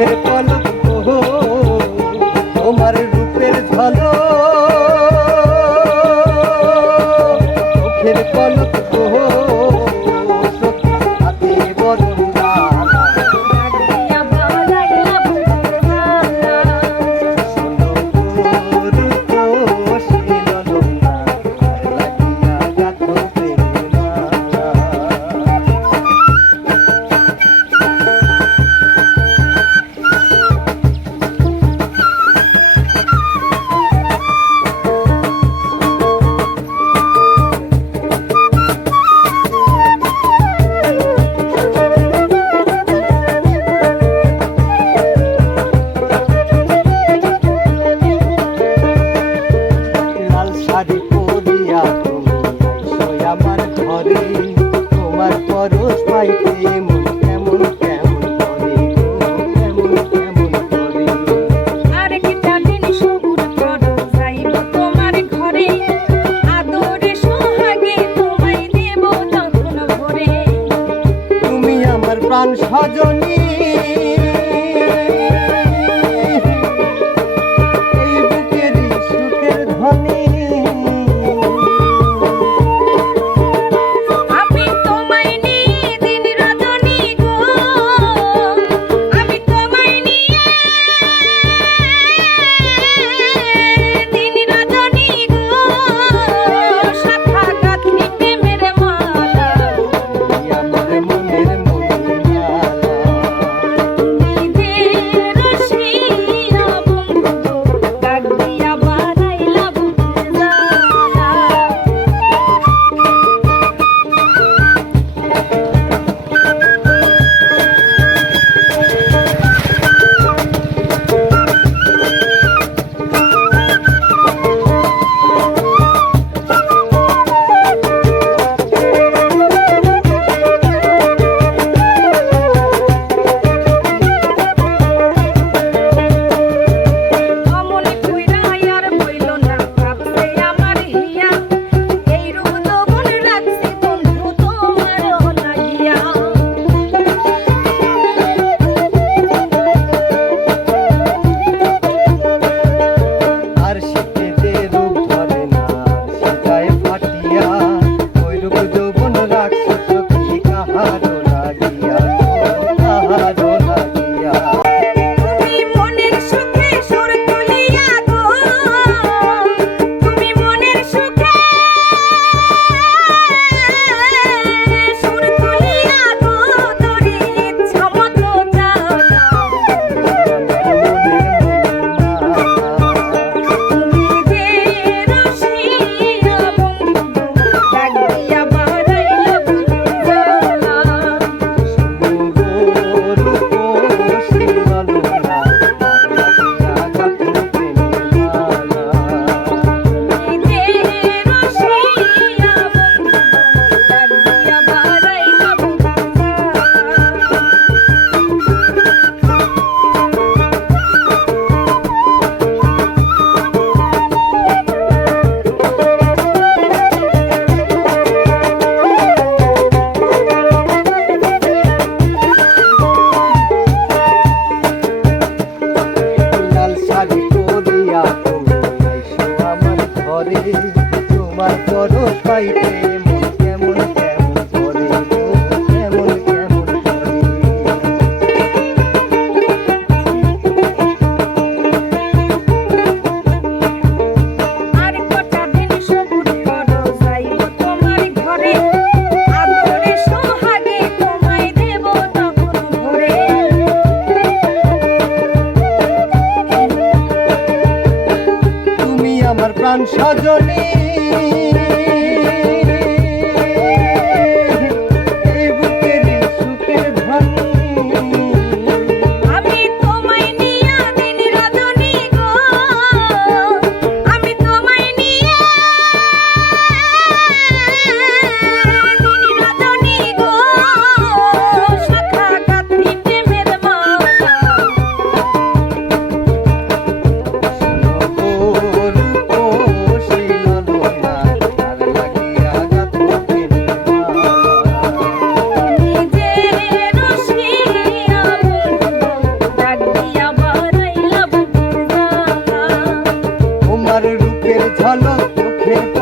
চোখের Senhor. প্রাণ সজনী। ভালো চোখের